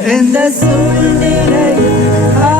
and that's the wind that I